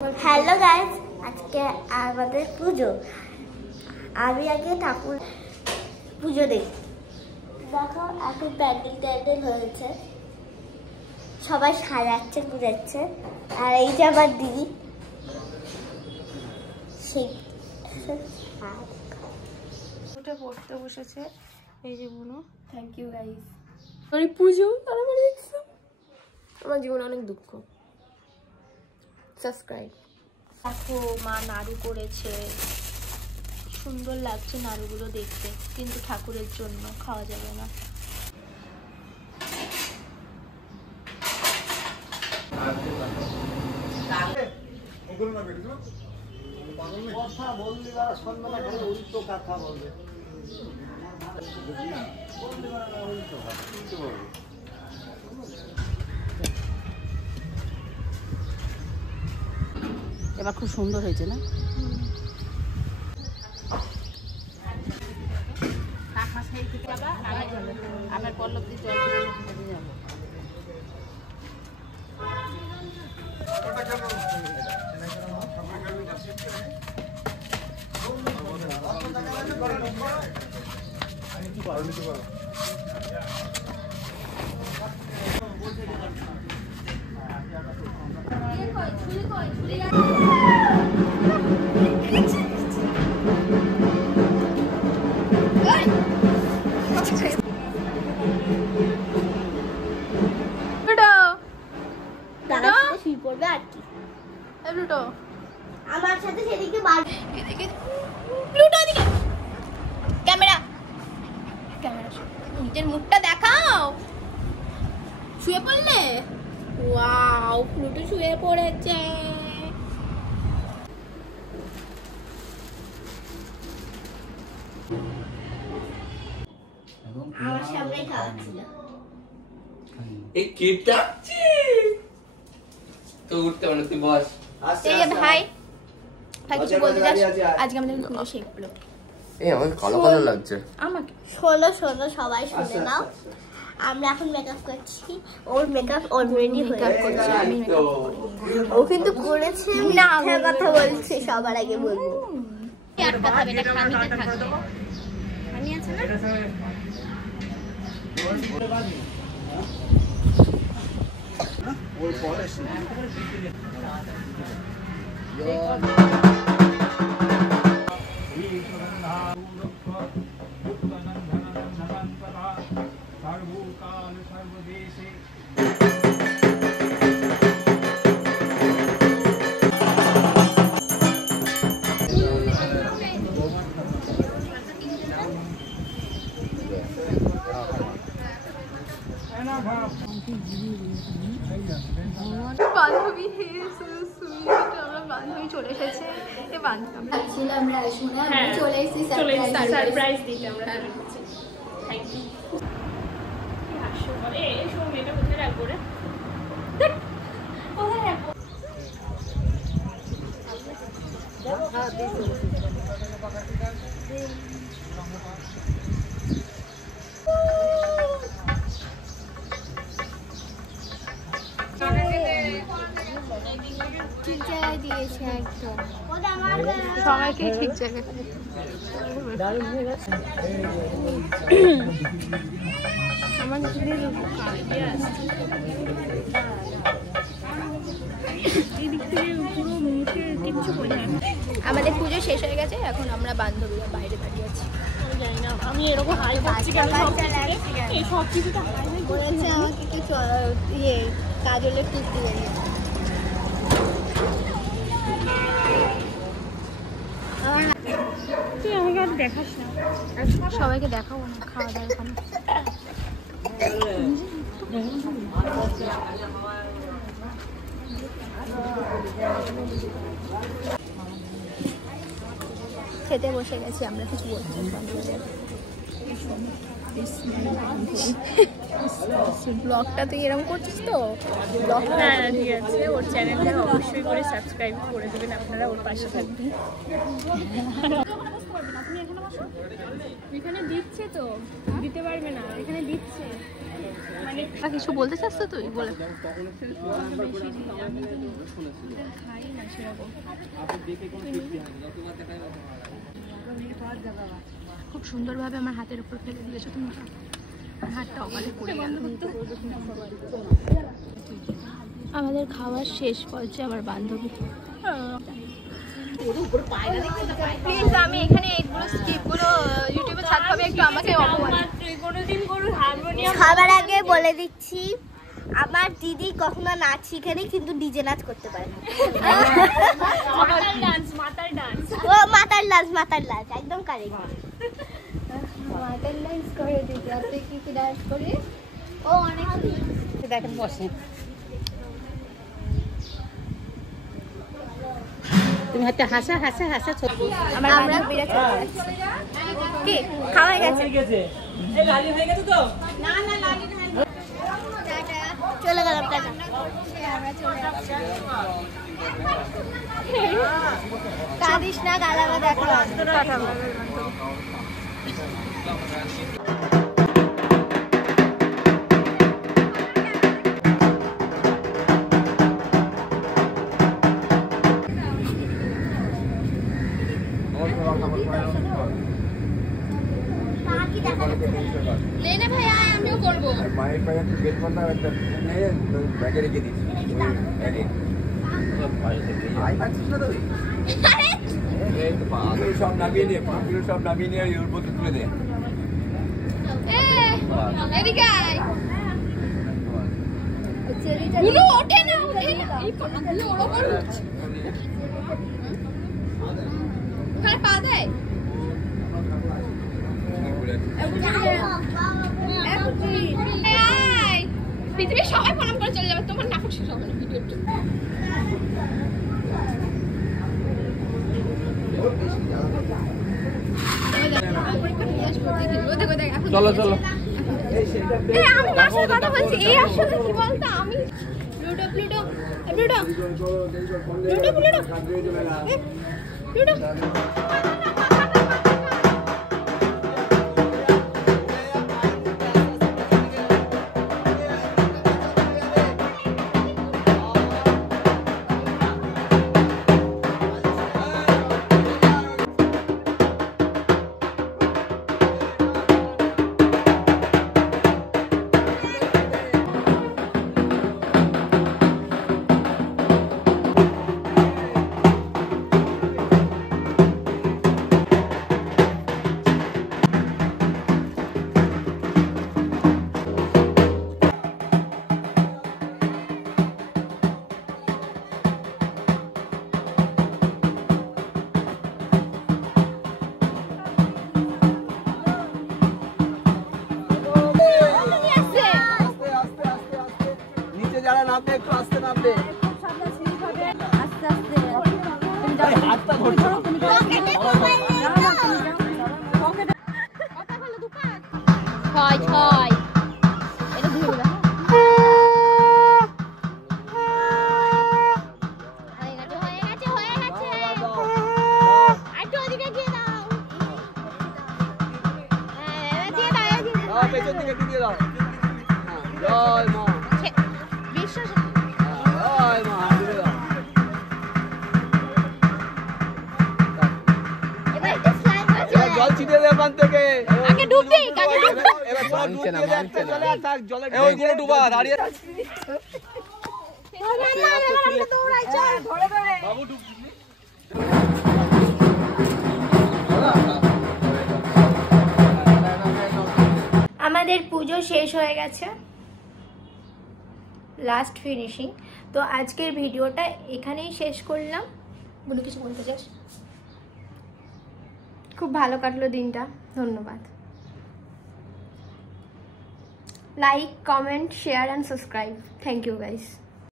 Hello guys, আজকে আমাদের পুজো। আমি আগে ঠাকুর পুজো দেখি। দেখো এখন প্যান্ডেল হয়েছে, সবাই সাজাচ্ছে পুজাচ্ছে। আর এই যে আমার দিদি, সেই ওটা পড়তে বসেছে। এই যে বুনো, থ্যাংক ইউ গাইস। আর পুজো আর আমার এক্সাম, আমার জীবনে অনেক দুঃখ। সাবস্ক্রাইব। দেখো মা নাড়ু করেছে, সুন্দর লাগছে নাড়ুগুলো দেখতে, কিন্তু ঠাকুরের জন্য খাওয়া যাবে না। এবার খুব সুন্দর হয়েছে না? আবার পল্লব দিয়ে জল যাবো। আমার সাথে সেদিকে ক্যামেরা নিজের মুখটা দেখাও। শুয়ে পড়লে? ওয়াও, প্লুটো শুয়ে পড়েছে। আমার সামনে খাওয়াচ্ছিল। এই কেকটা তো উঠতে পারো, তুই বস। এই যে ভাই কিছু বলতে চাস? আজকে আমাদের পুজো শেখলো। এই আমাকে কালো কালো লাগছে। আমাকে শোনো সবাই শুনে নাও। আমরা এখন মেকআপ করছি, ওর মেকআপ অলরেডি হয়ে গেছে। আমি ও কিন্তু করেছে না, কথা বলছে, সবার আগে বলবো। আর কথা বলে খামিতে থাকবে। আমি আছে না? ওর পরে বান্ধবী বান্ধবী চলে এসেছে। সারপ্রাইজ দিতে আমরা থ্যাংক ইউ। হাসো বলে এই সময় মেয়েটা কোথায় রাখবো রে? কোথায় রাখবো? ঠিক জায়গায় দিয়েছে একদম, সবাইকে ঠিক জায়গায়। আমার আমাদের পুজো শেষ হয়ে গেছে, এখন আমরা বান্ধবীরা বাইরে দাঁড়িয়ে আছি। জানি না আমি এরকম হাই পাচ্ছি কেন, এই সব কিছুটা বলেছে আমাকে কি কাজলের টিপ দিয়ে দিই। তুই আমাকে আর দেখাস না, সবাইকে দেখাবো না খাওয়া দাওয়া এখানে। খেতে বসে গেছি আমরা, কিছু বলছি ব্লগটা তুই এরকম করছিস তো? ব্লগটা ঠিক আছে, ওর চ্যানেলটা অবশ্যই করে সাবস্ক্রাইব করে দেবেন আপনারা, ওর পাশে থাকবেন। পারবে না, তুমি এখানে বসো। এখানে দিচ্ছে তো, দিতে পারবে না, এখানে দিচ্ছে। মানে কিছু বলতে চাস তো তুই? বলে খাই না সেরকম। খুব সুন্দরভাবে আমার হাতের উপর ফেলে দিয়েছো তুমি, হাতটা অকালে পড়ে গেল। আমাদের খাওয়ার শেষ পর্যায়ে আমার বান্ধবী। প্লিজ আমি এখানে এইগুলো স্কিপগুলো ইউটিউবে ছাড়তে হবে, একটু আমাকে খাবার আগে বলে দিচ্ছি আমার দিদি কখনো নাচ শিখেনি, কিন্তু ডিজে নাচ করতে পারে। মাতার ডান্স ও মাতার ডান্স একদম কারেক্ট। মাতার ডান্স করে দিদি। আর তুই কি ডান্স করিস? ও অনেক দেখেন বসে তুমি হাতে হাসা হাসা হাসা ছবি। আমরা বান্ধবীরা চলে যাচ্ছি। কি খাওয়া গেছে? এই লালি হয়ে গেছে তো? না লালি না। টাটা, চলে গেলাম। টাটা। কাঁদিস না, গালাবা দেখো। টাটা। নে ভাইয়া, আমিও করবো। মায়ের পায়ে একটু বেল বাঁধা একটা ব্যাগে রেখে দিচ্ছি ব্যাগে। সব নামিয়ে নিয়ে পাঁচগুলো সব নামিয়ে নিয়ে ওর মধ্যে তুলে দে। ওঠে না এই পাগুলো ওরকম ওখানে পা দেয়। পৃথিবীর সবাই প্রণাম করে চলে যাবে, তোমার নাটক শেষ হবে না ভিডিওটা। চলো চলো। আমি মার সাথে কথা বলছি। এই আসলে কি বলতো, আমি Pluto Pluto Pluto Pluto Pluto Pluto. যারা নামবে একটু আস্তে নামবে, আস্তে আস্তে হাতটা ধরছো। ছয় ছয় এটা ধরে দাও। হয়ে গেছে একটু ওদিকে দিয়ে দাও। দিয়ে দাও পেছন দিকে দিয়ে দাও। জয় মা। বিশ্বাস জয় মা। দিয়ে দাও। জল ছিটিয়ে দে ওখান থেকে। আগে ডুব দে, আগে ডুব দে। এবার সব ডুব দিয়ে যাচ্ছে, চলে আর থাক জলে। ওইগুলো ডুবা দাঁড়িয়ে বাবু ডুব। আমাদের পুজো শেষ হয়ে গেছে, লাস্ট ফিনিশিং। তো আজকের ভিডিওটা এখানেই শেষ করলাম। বলে কিছু বলতে চাস? খুব ভালো কাটলো দিনটা, ধন্যবাদ। Like, comment, share and subscribe. Thank you guys.